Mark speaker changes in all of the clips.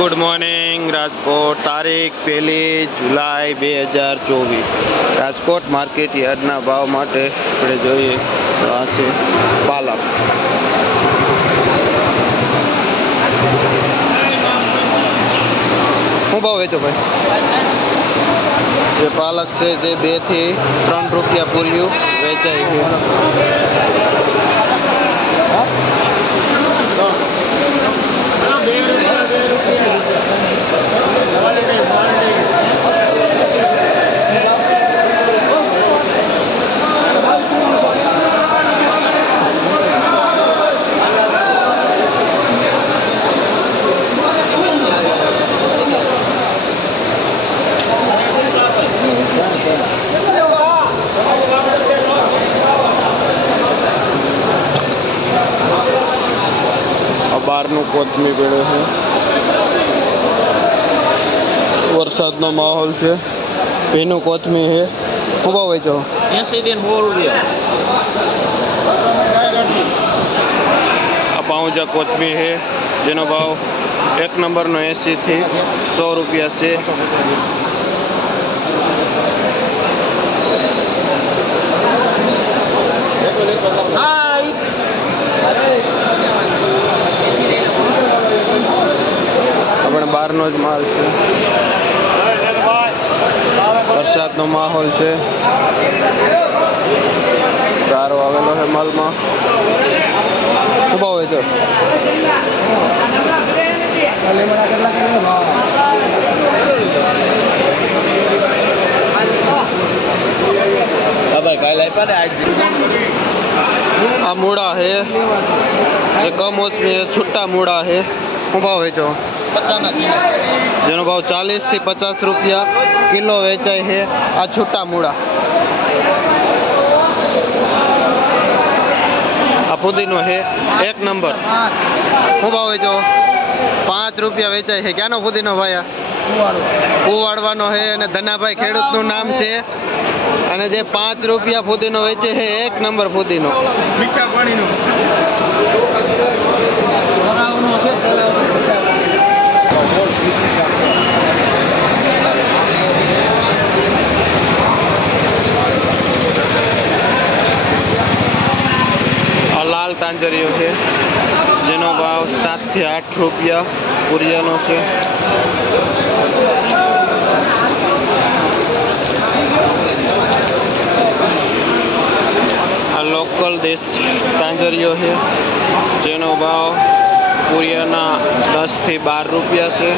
Speaker 1: Good morning Rajkot તારીખ પહેલી જુલાઈ બે હજાર ચોવીસ રાજકોટ માર્કેટ યાર્ડના ભાવ માટે આપણે જોઈએ તો આ છે પાલક શું ભાવ વેચો ભાઈ જે પાલક છે જે બે થી ત્રણ રૂપિયા પૂર્યું વેચાય છે કોથમી પડ્યો છે. વરસાદનો માહોલ છે. ભીનું કોથમી છે. શું ભાવ વેચો
Speaker 2: એસી દિન સો રૂપિયા
Speaker 1: આ પાઉજા કોથમી છે. જેનો ભાવ એક નંબરનો એંસીથી સો રૂપિયા છે. આપણે બહારનો જ માલ છે વરસાદનો માહોલ છે ગારો આવેલો છે માલમાં શું ભાવ વેચો
Speaker 2: હા ભાઈ કાલે આપ્યા ને આજ
Speaker 1: આ મૂળા છે જે કમોસમી છે છૂટા મૂળા છે શું ભાવ વેચો
Speaker 2: પચાના કિલો
Speaker 1: જેનો ભાવ ચાલીસથી પચાસ રૂપિયા કિલો વેચાય છે આ છૂટા મૂળા. આ ફુદીનો છે એક નંબર. શું ભાવ વેચો? પાંચ રૂપિયા વેચાય છે. ક્યાંનો ફુદીનો ભાઈ આ? કુવાડવાનો છે અને ધનાભાઈ ખેડૂતનું નામ છે. અને જે પાંચ રૂપિયા ફુદીનો વેચે છે એક નંબર ફુદીનો.
Speaker 2: મીઠા પાણીનો.
Speaker 1: આ છે, જેનો ભાવ સાતથી આઠ રૂપિયા પૂરિયાનો છે. આ લોકલ દેશ તાંજરીઓ છે, જેનો ભાવ પૂરિયાના દસથી બાર રૂપિયા છે.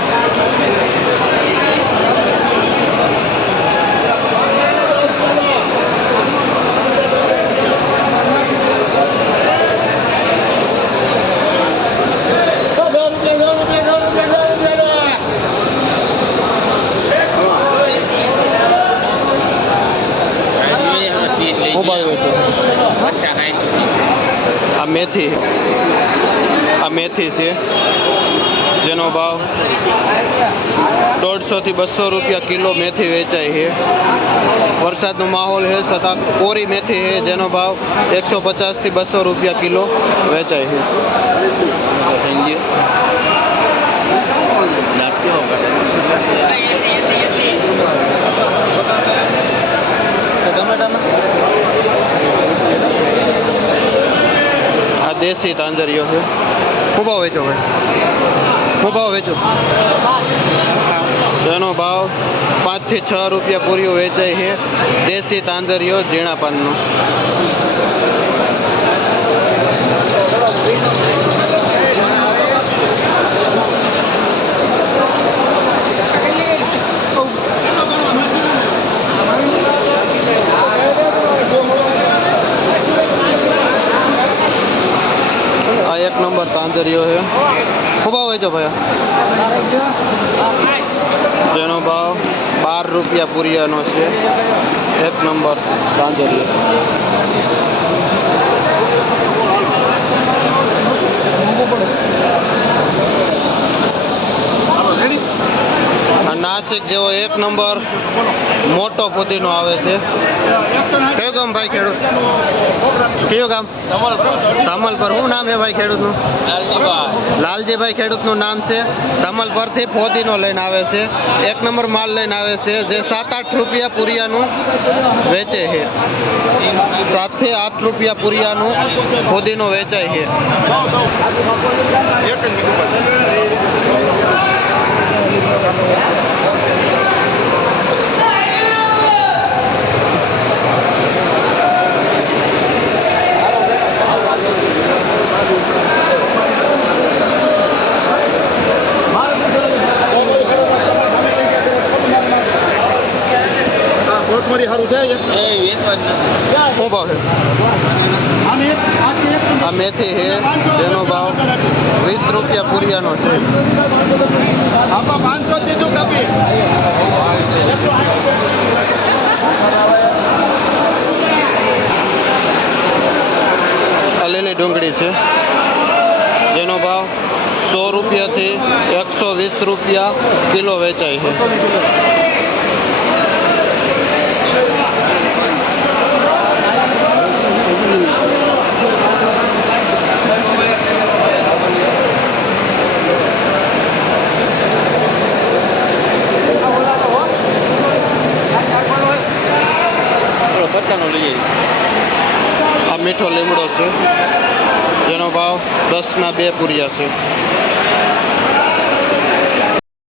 Speaker 1: આ મેથી છે જેનો ભાવ દોઢસોથી બસો રૂપિયા કિલો મેથી વેચાય છે વરસાદનો માહોલ છે છતાં કોરી મેથી છે જેનો ભાવ એકસો પચાસથી બસો રૂપિયા કિલો વેચાય છે આ દેશી તાંજરીઓ છે શું ભાવ વેચો ભાઈ? શું ભાવ વેચો? જેનો ભાવ પાંચથી છ રૂપિયા પૂરીઓ વેચાય છે. દેશી તાંદરીઓ, ઝીણા પાનનો. તાંજરીઓ છે. શું ભાવ વેચો ભાઈ. જેનો ભાવ બાર રૂપિયા પૂરિયાનો છે. એક નંબર આ નાસિક જેવો એક નંબર મોટો પુદીનો આવે છે. કયું ભાઈ ખેડૂત. કયું ગામ? તામલ પર શું નામ છે ભાઈ ખેડૂતનું? લાલજીભાઈ ખેડૂતનું નામ છે. તામલ પરથી ફોદીનો લઈને આવે છે. એક નંબર માલ લઈને આવે છે. જે સાત આઠ રૂપિયા પુરિયાનું વેચે છે. સાતથી આઠ રૂપિયા પુરિયાનું ફોદીનો વેચાય છે.
Speaker 2: કોથમરી સારું છે એક એ વેચવા જ નથી
Speaker 1: શું ભાવ છે
Speaker 2: આને એક આથી એક
Speaker 1: આ મેથી છે જેનો ભાવ વીસ રૂપિયા પુરિયાનો છે
Speaker 2: આપા પાંચસો દીધું કાપી
Speaker 1: આ લીલી ડુંગળી છે જેનો ભાવ સો રૂપિયાથી એકસો વીસ રૂપિયા કિલો વેચાય છે
Speaker 2: પચાનો લઈએ.
Speaker 1: આ મીઠો લીમડો છે. જેનો ભાવ દસના બે પૂરિયા છે.